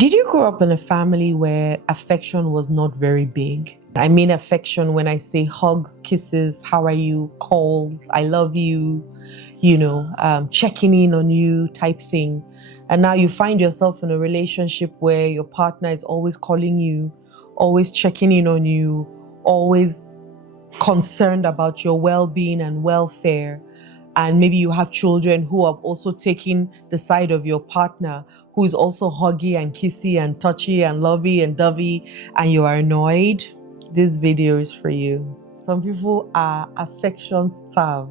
Did you grow up in a family where affection was not very big? I mean affection when I say hugs, kisses, how are you, calls, I love you, checking in on you type thing. And now you find yourself in a relationship where your partner is always calling you, always checking in on you, always concerned about your well-being and welfare. And maybe you have children who have also taken the side of your partner, who is also huggy and kissy and touchy and lovey and dovey, and you are annoyed. This video is for you. Some people are affection starved.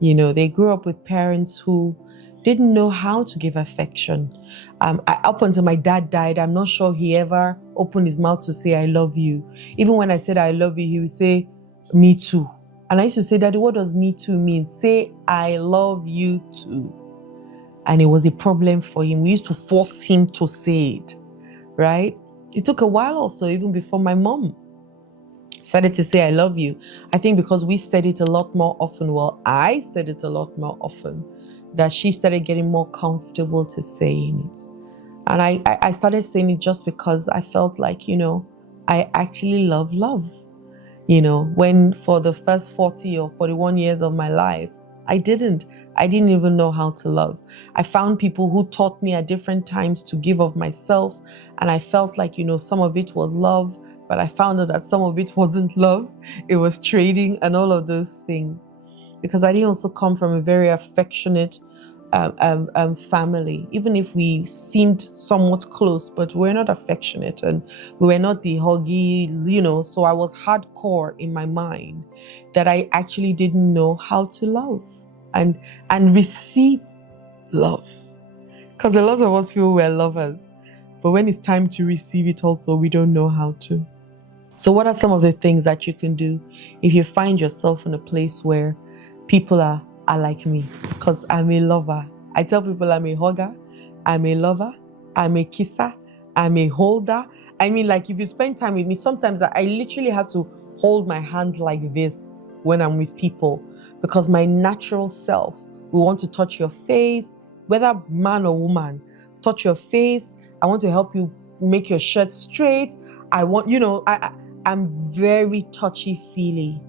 They grew up with parents who didn't know how to give affection. Up until my dad died, I'm not sure he ever opened his mouth to say, I love you. Even when I said, I love you, he would say, me too. And I used to say, Daddy, what does me too mean? Say, I love you too. And it was a problem for him. We used to force him to say it, right? It took a while also, even before my mom started to say, I love you. I think because we said it a lot more often, well, I said it a lot more often, that she started getting more comfortable to saying it. And I started saying it just because I felt like, I actually love love. When for the first 40 or 41 years of my life, I didn't even know how to love. I found people who taught me at different times to give of myself. And I felt like, some of it was love, but I found out that some of it wasn't love. It was trading and all of those things. Because I didn't also come from a very affectionate family, even if we seemed somewhat close, but we're not affectionate and we were not the huggy, so I was hardcore in my mind that I actually didn't know how to love and receive love. Because a lot of us feel we're lovers, but when it's time to receive it also, we don't know how to. So what are some of the things that you can do if you find yourself in a place where people are like me? Because I'm a lover. I tell people I'm a hugger, I'm a lover, I'm a kisser, I'm a holder. I mean, like if you spend time with me, sometimes I literally have to hold my hands like this when I'm with people, because my natural self will want to touch your face, whether man or woman, touch your face. I want to help you make your shirt straight. I want, I'm very touchy-feely,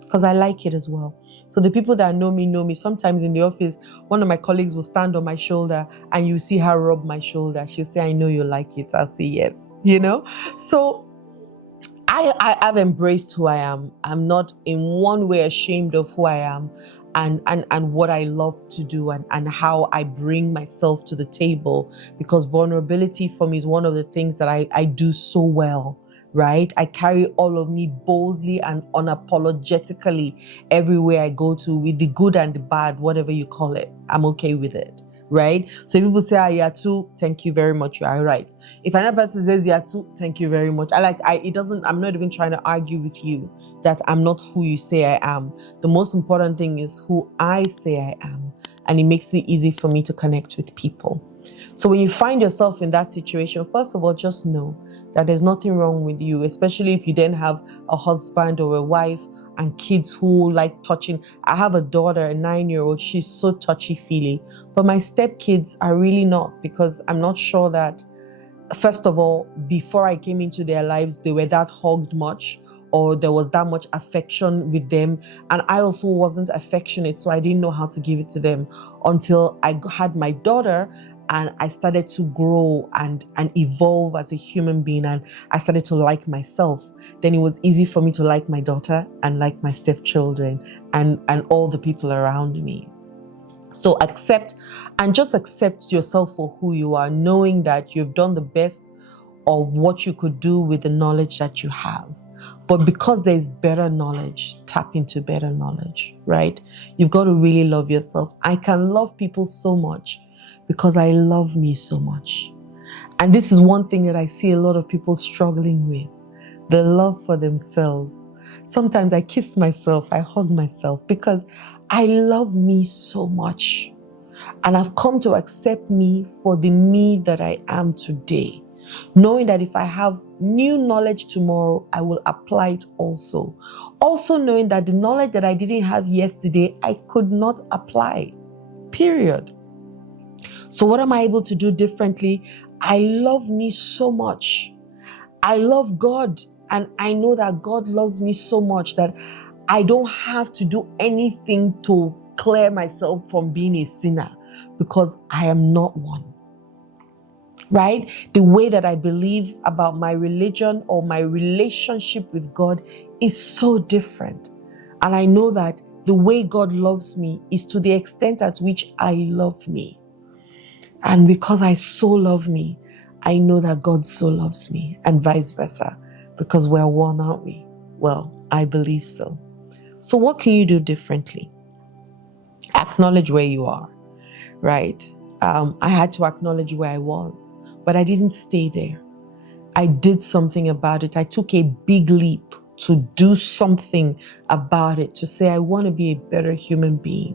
because I like it as well. So the people that know me. Sometimes in the office, one of my colleagues will stand on my shoulder and you see her rub my shoulder. She'll say, I know you like it. I'll say yes, So I've embraced who I am. I'm not in one way ashamed of who I am and what I love to do and how I bring myself to the table, because vulnerability for me is one of the things that I do so well, right? I carry all of me boldly and unapologetically everywhere I go to, with the good and the bad, whatever you call it. I'm okay with it. Right? So if people say, you're too, thank you very much, you are right. If another person says you're too, thank you very much. I'm not even trying to argue with you that I'm not who you say I am. The most important thing is who I say I am. And it makes it easy for me to connect with people. So when you find yourself in that situation, first of all, just know that there's nothing wrong with you, especially if you then have a husband or a wife and kids who like touching. I have a daughter, a 9-year-old. She's so touchy-feely. But my stepkids are really not, because I'm not sure that, first of all, before I came into their lives, they were that hugged much, or there was that much affection with them. And I also wasn't affectionate, so I didn't know how to give it to them until I had my daughter. And I started to grow and evolve as a human being, and I started to like myself. Then it was easy for me to like my daughter and like my stepchildren and all the people around me. So accept yourself for who you are, knowing that you've done the best of what you could do with the knowledge that you have. But because there's better knowledge, tap into better knowledge, right? You've got to really love yourself. I can love people so much because I love me so much. And this is one thing that I see a lot of people struggling with, the love for themselves. Sometimes I kiss myself, I hug myself, because I love me so much. And I've come to accept me for the me that I am today, knowing that if I have new knowledge tomorrow, I will apply it also. Also knowing that the knowledge that I didn't have yesterday, I could not apply, period. So what am I able to do differently? I love me so much. I love God, and I know that God loves me so much that I don't have to do anything to clear myself from being a sinner, because I am not one. Right? The way that I believe about my religion or my relationship with God is so different. And I know that the way God loves me is to the extent at which I love me. And because I so love me, I know that God so loves me, and vice versa, because we're one, aren't we? Well, I believe so. So what can you do differently? Acknowledge where you are, right? I had to acknowledge where I was, but I didn't stay there. I did something about it. I took a big leap to do something about it, to say I want to be a better human being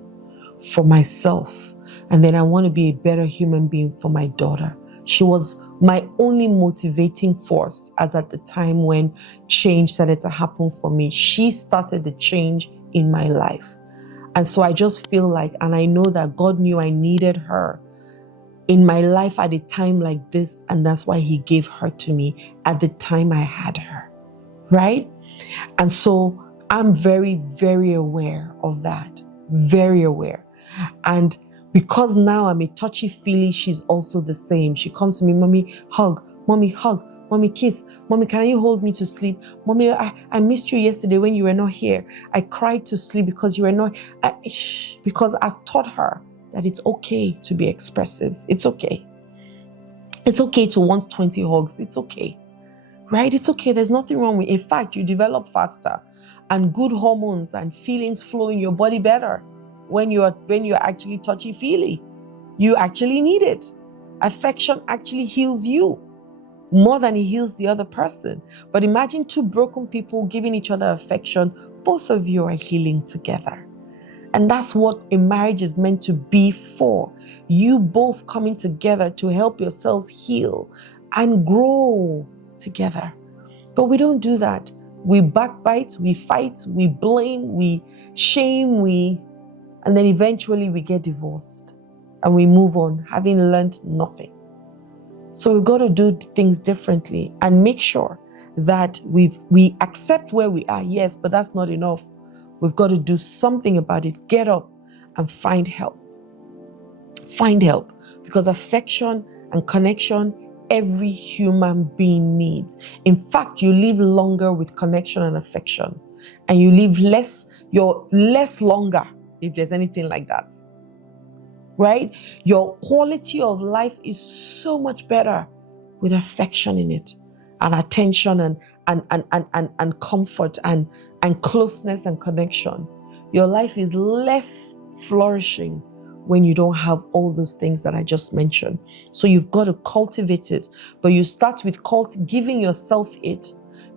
for myself. And then I want to be a better human being for my daughter. She was my only motivating force, as at the time when change started to happen for me. She started the change in my life. And so I just feel like, and I know that God knew I needed her in my life at a time like this, and that's why he gave her to me at the time I had her, right? And so I'm very, very aware of that, very aware. And because now I'm a touchy-feely, she's also the same. She comes to me, mommy, hug, mommy, kiss, mommy, can you hold me to sleep? Mommy, I missed you yesterday when you were not here. I cried to sleep because you were not, because I've taught her that it's okay to be expressive. It's okay. It's okay to want 20 hugs. It's okay, right? It's okay. There's nothing wrong with it. In fact, you develop faster, and good hormones and feelings flow in your body better when you're actually touchy-feely. You actually need it. Affection actually heals you more than it heals the other person. But imagine two broken people giving each other affection. Both of you are healing together. And that's what a marriage is meant to be for. You both coming together to help yourselves heal and grow together. But we don't do that. We backbite, we fight, we blame, we shame, and then eventually we get divorced and we move on, having learned nothing. So we've got to do things differently and make sure that we accept where we are, yes, but that's not enough. We've got to do something about it. Get up and find help. Find help, because affection and connection, every human being needs. In fact, you live longer with connection and affection, and you live you're less longer, if there's anything like that. Right? Your quality of life is so much better with affection in it, and attention and comfort and closeness and connection. Your life is less flourishing when you don't have all those things that I just mentioned. So you've got to cultivate it, but you start with giving yourself it,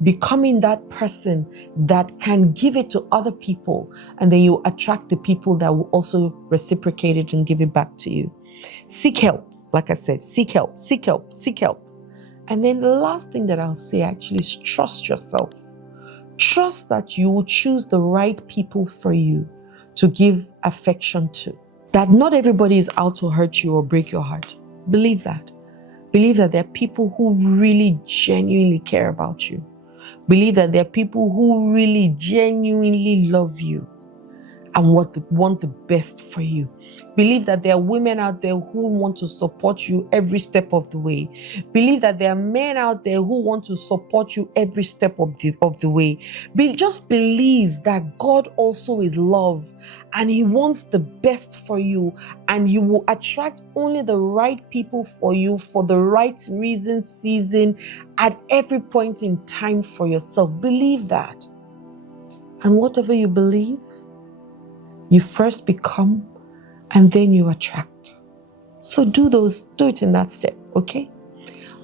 becoming that person that can give it to other people, and then you attract the people that will also reciprocate it and give it back to you. Seek help. Like I said, seek help, seek help, seek help. And then the last thing that I'll say actually is trust yourself. Trust that you will choose the right people for you to give affection to. That not everybody is out to hurt you or break your heart. Believe that. Believe that there are people who really genuinely care about you. Believe that there are people who really genuinely love you and want the best for you. Believe that there are women out there who want to support you every step of the way. Believe that there are men out there who want to support you every step of the way. Just believe that God also is love, and he wants the best for you, and you will attract only the right people for you for the right reason, season, at every point in time for yourself. Believe that. And whatever you believe, you first become, and then you attract. So do it in that step, okay?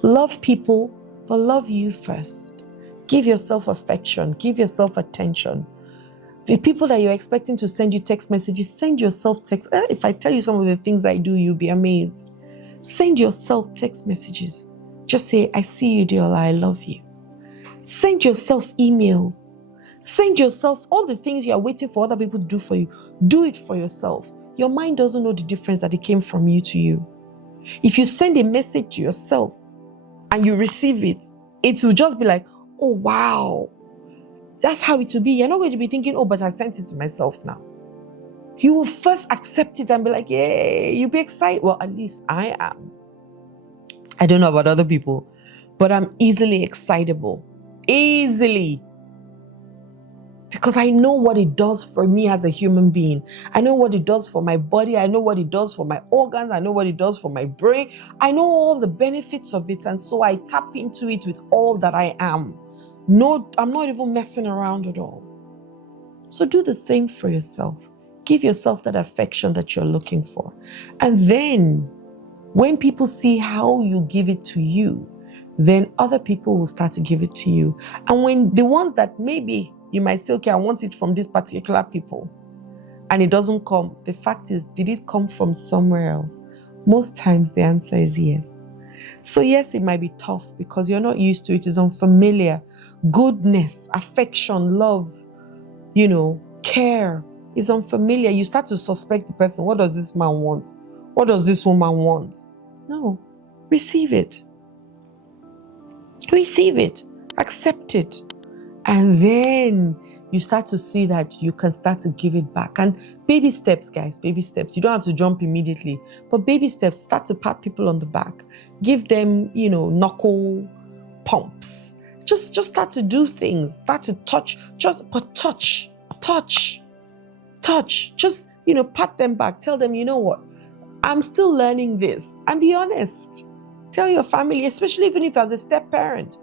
Love people, but love you first. Give yourself affection, give yourself attention. The people that you're expecting to send you text messages, send yourself text. If I tell you some of the things I do, you'll be amazed. Send yourself text messages. Just say, I see you, Diola, I love you. Send yourself emails. Send yourself all the things you are waiting for other people to do for you. Do it for yourself. Your mind doesn't know the difference that it came from you to you. If you send a message to yourself and you receive it, it will just be like, oh, wow. That's how it will be. You're not going to be thinking, oh, but I sent it to myself now. You will first accept it and be like, yay, you'll be excited. Well, at least I am. I don't know about other people, but I'm easily excitable. Easily. Because I know what it does for me as a human being. I know what it does for my body. I know what it does for my organs. I know what it does for my brain. I know all the benefits of it. And so I tap into it with all that I am. No, I'm not even messing around at all. So do the same for yourself. Give yourself that affection that you're looking for. And then when people see how you give it to you, then other people will start to give it to you. And when the ones that maybe you might say, okay, I want it from this particular people, and it doesn't come, the fact is, did it come from somewhere else? Most times the answer is yes. So yes, it might be tough because you're not used to it. It's unfamiliar. Goodness, affection, love, care is unfamiliar. You start to suspect the person. What does this man want? What does this woman want? No, receive it. Receive it. Accept it. And then you start to see that you can start to give it back. And baby steps, guys, baby steps. You don't have to jump immediately, but baby steps. Start to pat people on the back. Give them, knuckle pumps. Just start to do things. Start to touch. Touch. Just, pat them back. Tell them, you know what? I'm still learning this. And be honest. Tell your family, especially even if as a step parent,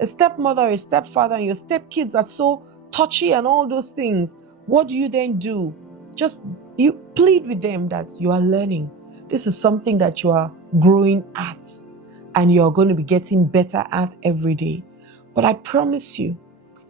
a stepmother or a stepfather, and your stepkids are so touchy and all those things. What do you then do? You plead with them that you are learning. This is something that you are growing at and you are going to be getting better at every day. But I promise you,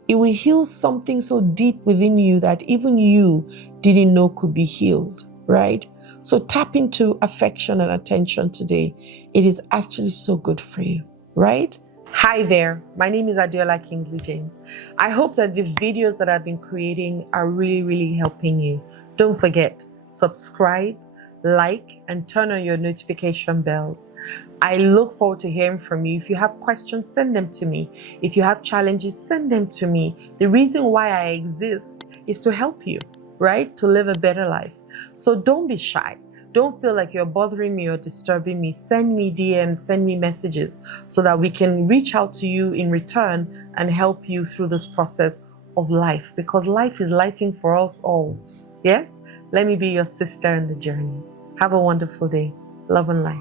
it will heal something so deep within you that even you didn't know could be healed, right? So tap into affection and attention today. It is actually so good for you, right? Hi there, my name is Adiola Kingsley James. I hope that the videos that I've been creating are really, really helping you. Don't forget, subscribe, like, and turn on your notification bells. I look forward to hearing from you. If you have questions, send them to me. If you have challenges, send them to me. The reason why I exist is to help you, right? To live a better life. So don't be shy. Don't feel like you're bothering me or disturbing me. Send me DMs, send me messages so that we can reach out to you in return and help you through this process of life, because life is lifing for us all. Yes? Let me be your sister in the journey. Have a wonderful day. Love and light.